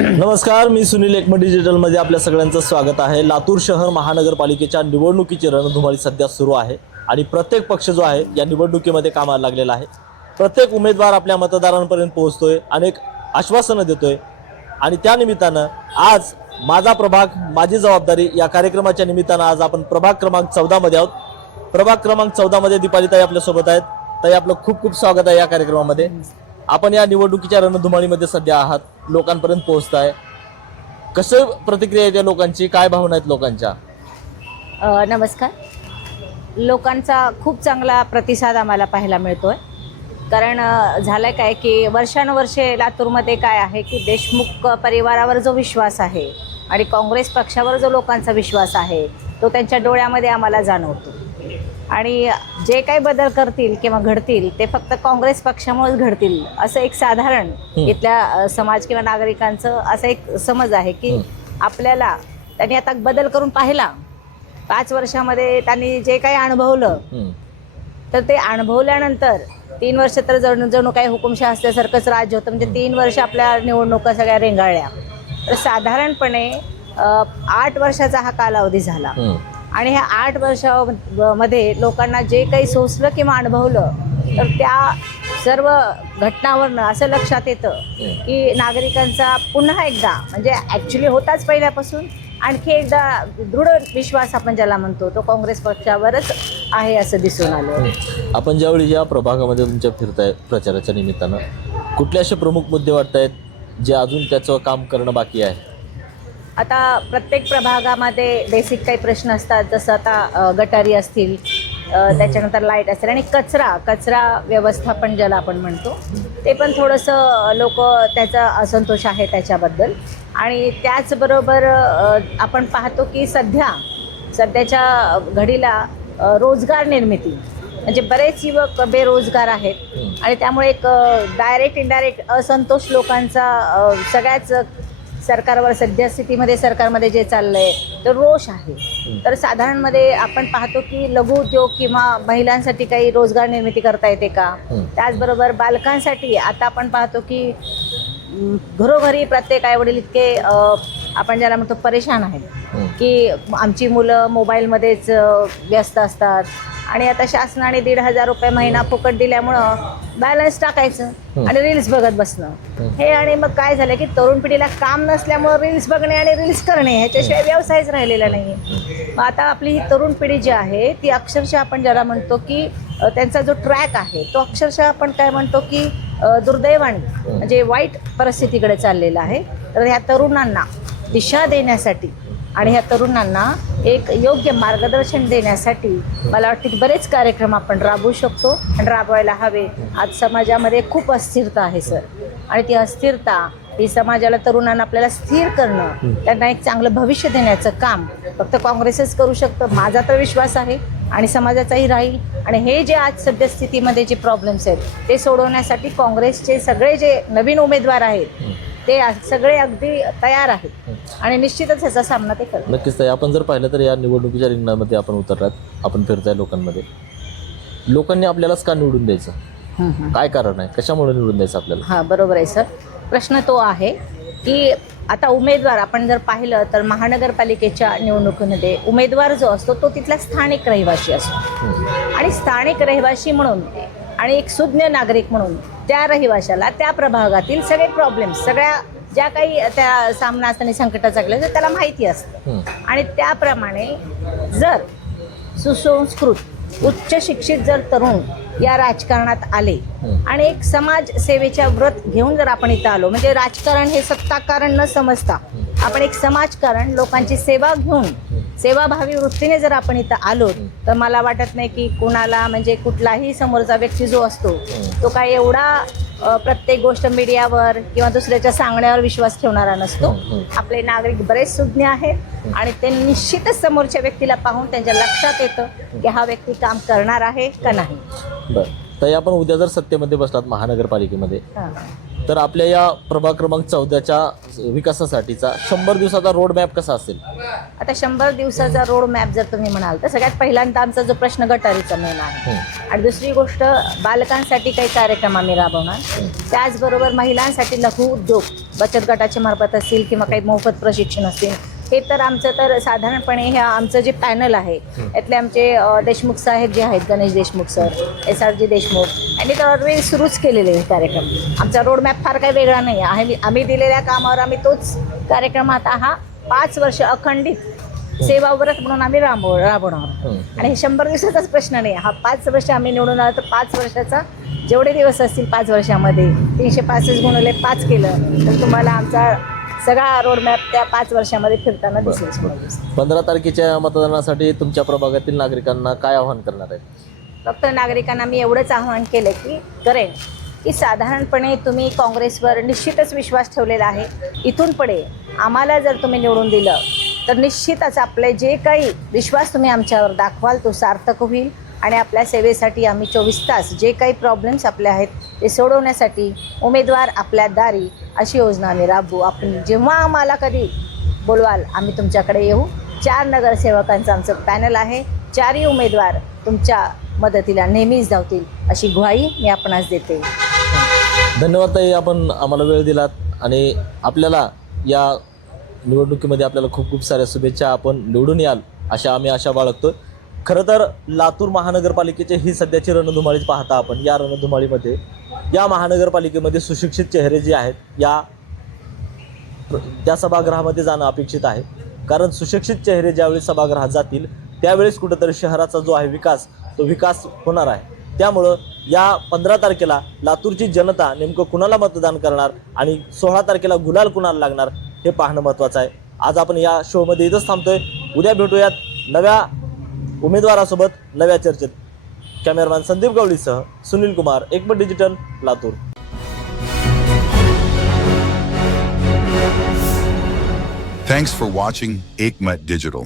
नमस्कार मी सुनील एकमत डिजिटलमध्ये आपल्या सगळ्यांचं स्वागत आहे. लातूर शहर महानगरपालिकेच्या निवडणुकीची रणधुमाळी सध्या सुरू आहे आणि प्रत्येक पक्ष जो आहे या निवडणुकीमध्ये कामाला लागलेला आहे. प्रत्येक उमेदवार आपल्या मतदारांपर्यंत पोहोचतोय अनेक आश्वासनं देतोय आणि त्या निमित्तानं आज माझा प्रभाग माझी जबाबदारी या कार्यक्रमाच्या निमित्तानं आज आपण प्रभाग क्रमांक चौदामध्ये आहोत. प्रभाग क्रमांक चौदामध्ये दीपालीताई आपल्यासोबत आहेत. ताई आपलं खूप खूप स्वागत आहे या कार्यक्रमामध्ये. आपण या निवडणुकीच्या रणधुमाळीमध्ये सध्या आहात. लोकांपर्यंत पोहोचताय. कसं प्रतिक्रिया येते लोकांची? काय भावना आहेत लोकांच्या? अ, नमस्कार. लोकांचा खूप चांगला प्रतिसाद आम्हाला पाहायला मिळतो आहे कारण अ, झालं काय की वर्षानुवर्षे लातूरमध्ये काय आहे की देशमुख परिवारावर जो विश्वास आहे आणि काँग्रेस पक्षावर जो लोकांचा विश्वास आहे तो त्यांच्या डोळ्यामध्ये आम्हाला जाणवतो. आणि जे काही बदल करतील किंवा घडतील ते फक्त काँग्रेस पक्षामुळेच घडतील असं एक साधारण इथल्या समाज किंवा नागरिकांचं असं एक समज आहे की आपल्याला त्यांनी आता बदल करून पाहिला. पाच वर्षामध्ये त्यांनी जे काही अनुभवलं. तर ते अनुभवल्यानंतर तीन वर्ष तर जणू जणू काही हुकुमशाह असल्यासारखंच राज्य होतं. म्हणजे तीन वर्ष आपल्या निवडणुका सगळ्या रेंगाळल्या. तर साधारणपणे आठ वर्षाचा हा कालावधी झाला. आणि ह्या आठ वर्षामध्ये लोकांना जे काही सोसलं किंवा अनुभवलं तर त्या सर्व घटनावरनं असं लक्षात येतं की नागरिकांचा पुन्हा एकदा म्हणजे ॲक्च्युली होताच पहिल्यापासून आणखी एकदा दृढ विश्वास आपण ज्याला म्हणतो तो काँग्रेस पक्षावरच आहे असं दिसून आलं. हो. आपण ज्यावेळी या प्रभागामध्ये तुमच्या फिरताय प्रचाराच्या निमित्तानं कुठल्या असे प्रमुख मुद्दे वाटत आहेत जे अजून त्याचं काम करणं बाकी आहे? आता प्रत्येक प्रभागामध्ये बेसिक काही प्रश्न असतात. जसं आता गटारी असतील त्याच्यानंतर लाइट असेल आणि कचरा कचरा व्यवस्थापन ज्याला आपण म्हणतो ते पण थोडंसं लोक त्याचा असंतोष आहे त्याच्याबद्दल. आणि त्याचबरोबर आपण पाहतो की सध्या सध्याच्या घडीला रोजगार निर्मिती म्हणजे बरेच युवक बेरोजगार आहेत. आणि त्यामुळे एक डायरेक्ट इनडायरेक्ट असंतोष लोकांचा सगळ्याच सरकारवर सद्यस्थितीमध्ये सरकारमध्ये जे चाललंय तर रोष आहे. तर साधारणमध्ये आपण पाहतो की लघु उद्योग किंवा महिलांसाठी काही रोजगार निर्मिती करता येते का. त्याचबरोबर बालकांसाठी आता आपण पाहतो की घरोघरी प्रत्येक आईवडील इतके आपण ज्याला म्हणतो परेशान आहेत. की आमची मुलं मोबाईलमध्येच व्यस्त असतात. आणि आता शासनाने दीड हजार रुपये महिना फुकट दिल्यामुळं बॅलन्स टाकायचं आणि रील्स बघत बसणं. हे आणि मग काय झालं की तरुण पिढीला काम नसल्यामुळं रील्स बघणे आणि रील्स करणे ह्याच्याशिवाय व्यवसायच राहिलेला नाही मग आता आपली ही तरुण पिढी जी आहे ती अक्षरशः आपण ज्याला म्हणतो की त्यांचा जो ट्रॅक आहे तो अक्षरशः आपण काय म्हणतो की दुर्दैवाने म्हणजे वाईट परिस्थितीकडे चाललेला आहे. तर ह्या तरुणांना दिशा देण्यासाठी आणि ह्या तरुणांना एक योग्य मार्गदर्शन देण्यासाठी मला वाटतं की बरेच कार्यक्रम आपण राबवू शकतो आणि राबवायला हवे. आज समाजामध्ये खूप अस्थिरता आहे सर. आणि ती अस्थिरता ही समाजाला तरुणांना आपल्याला स्थिर करणं त्यांना एक चांगलं भविष्य देण्याचं काम फक्त काँग्रेसच करू शकतं. माझा तर विश्वास आहे आणि समाजाचाही राहील. आणि हे जे आज सद्यस्थितीमध्ये जे प्रॉब्लेम्स आहेत ते सोडवण्यासाठी काँग्रेसचे सगळे जे नवीन उमेदवार आहेत ते सगळे अगदी तयार आहेत. आणि निश्चितच ह्याचा सामना ते करतात नक्कीच ताई आपण जर पाहिलं तर या निवडणुकीच्या रिंगणामध्ये आपण उतरलात आपण फिरताय लोकांमध्ये. लोकांनी आपल्यालाच का निवडून द्यायचं? काय कारण आहे? कशामुळे निवडून द्यायचं आपल्याला? हां बरोबर आहे सर. प्रश्न तो आहे की आता उमेदवार आपण जर पाहिलं तर महानगरपालिकेच्या निवडणुकीमध्ये उमेदवार जो असतो तो तिथला स्थानिक रहिवासी असतो. आणि स्थानिक रहिवासी म्हणून आणि एक सुज्ञ नागरिक म्हणून त्या रहिवाशाला त्या प्रभागातील सगळे प्रॉब्लेम्स सगळ्या ज्या काही त्या सामना असताना संकटाचा तर त्याला माहिती असतं. आणि त्याप्रमाणे जर सुसंस्कृत उच्च शिक्षित जर तरुण या राजकारणात आले. आणि एक समाज सेवेच्या व्रत घेऊन जर आपण इथं आलो म्हणजे राजकारण हे सत्ताकारण न समजता आपण एक समाजकारण लोकांची सेवा घेऊन सेवाभावी वृत्तीने जर आपण इथं आलो तर मला वाटत नाही की कुणाला म्हणजे कुठलाही समोरचा व्यक्ती जो असतो तो काय एवढा प्रत्येक गोष्ट मीडियावर किंवा दुसऱ्याच्या सांगण्यावर विश्वास ठेवणारा नसतो. आपले नागरिक बरेच सुज्ञ आहेत आणि ते निश्चितच समोरच्या व्यक्तीला पाहून त्यांच्या लक्षात येतं की हा व्यक्ती काम करणार आहे का नाही. ताई आपण उद्या जर सत्तेमध्ये बसलात महानगरपालिकेमध्ये. तर आपल्या या प्रभाग क्रमांक चौदाच्या विकासासाठीचा शंभर दिवसाचा रोड मॅप कसा असेल आता शंभर दिवसाचा रोड मॅप जर तुम्ही म्हणाल तर सगळ्यात पहिल्यांदा आमचा जो प्रश्न गटारीचा मेन आहे. आणि दुसरी गोष्ट बालकांसाठी काही कार्यक्रम आम्ही राबवणार त्याचबरोबर महिलांसाठी लघु उद्योग बचत गटाच्या मार्फत असतील किंवा काही मोफत प्रशिक्षण असतील हे तर आमचं तर साधारणपणे ह्या आमचं जे पॅनल आहे यातले आमचे देशमुख साहेब जे आहेत Ganesh Deshmukh sir S R G Deshmukh यांनी तर ऑलरेडी सुरूच केलेले हे कार्यक्रम. आमचा रोडमॅप फार काही वेगळा नाही आहे. आम्ही दिलेल्या कामावर आम्ही तोच कार्यक्रम आता हा पाच वर्ष अखंडित सेवा व्रत म्हणून आम्ही राबव राबवणार हं. आणि हे शंभर दिवसाचाच प्रश्न नाही. हा पाच वर्ष आम्ही निवडून आलो तर पाच वर्षाचा जेवढे दिवस असतील पाच वर्षामध्ये तीनशे पासष्ट गुणवले पाच केलं तर तुम्हाला आमचा सगळा रोडमॅप त्या पाच वर्षामध्ये फिरताना दिसेल. पंधरा तारखेच्या मतदानासाठी तुमच्या प्रभागातील नागरिकांना काय आवाहन करणार आहे फक्त नागरिकांना मी एवढंच आवाहन केलं की करेन की साधारणपणे तुम्ही काँग्रेसवर निश्चितच विश्वास ठेवलेला आहे. इथून पुढे आम्हाला जर तुम्ही निवडून दिलं तर निश्चितच आपले जे काही विश्वास तुम्ही आमच्यावर दाखवाल तो सार्थक होईल. आणि आपल्या सेवेसाठी आम्ही चोवीस तास जे काही प्रॉब्लेम्स आपले आहेत ते सोडवण्यासाठी उमेदवार आपल्या दारी अशी योजना आम्ही राबवू. आपण जेव्हा आम्हाला कधी बोलवाल आम्ही तुमच्याकडे येऊ. चार नगरसेवकांचं आमचं पॅनल आहे. चारही उमेदवार तुमच्या मदतीला नेहमीच धावतील अशी ग्वाही मी आपणास देते. धन्यवाद ताई आपण आम्हाला वेळ दिलात आणि आपल्याला या निवडणुकीमध्ये आपल्याला खूप खूप साऱ्या शुभेच्छा. आपण निवडून याल अशा आम्ही आशा बाळगतो खरं तर लातूर महानगरपालिकेचे ही सध्याची रणधुमाळी पाहता आपण. या रणधुमाळीमध्ये या महानगरपालिकेमध्ये सुशिक्षित चेहरे जे आहेत या त्या सभागृहामध्ये जाणं अपेक्षित आहे. कारण सुशिक्षित चेहरे ज्यावेळी सभागृहात जातील त्यावेळेस कुठंतरी शहराचा जो आहे विकास तो विकास होणार आहे. त्यामुळं या पंधरा तारखेला लातूरची जनता नेमकं कुणाला मतदान करणार आणि सोळा तारखेला गुलाल कुणाला लागणार हे पाहणं महत्त्वाचं आहे. आज आपण या शोमध्ये इथंच थांबतोय. उद्या भेटूयात नव्या उमेदवारासोबत नव्या चर्चेत. Cameraman Sandeep गवळीसह Sunil Kumar Ekmat digital Latur Thanks for watching Aikmat Digital.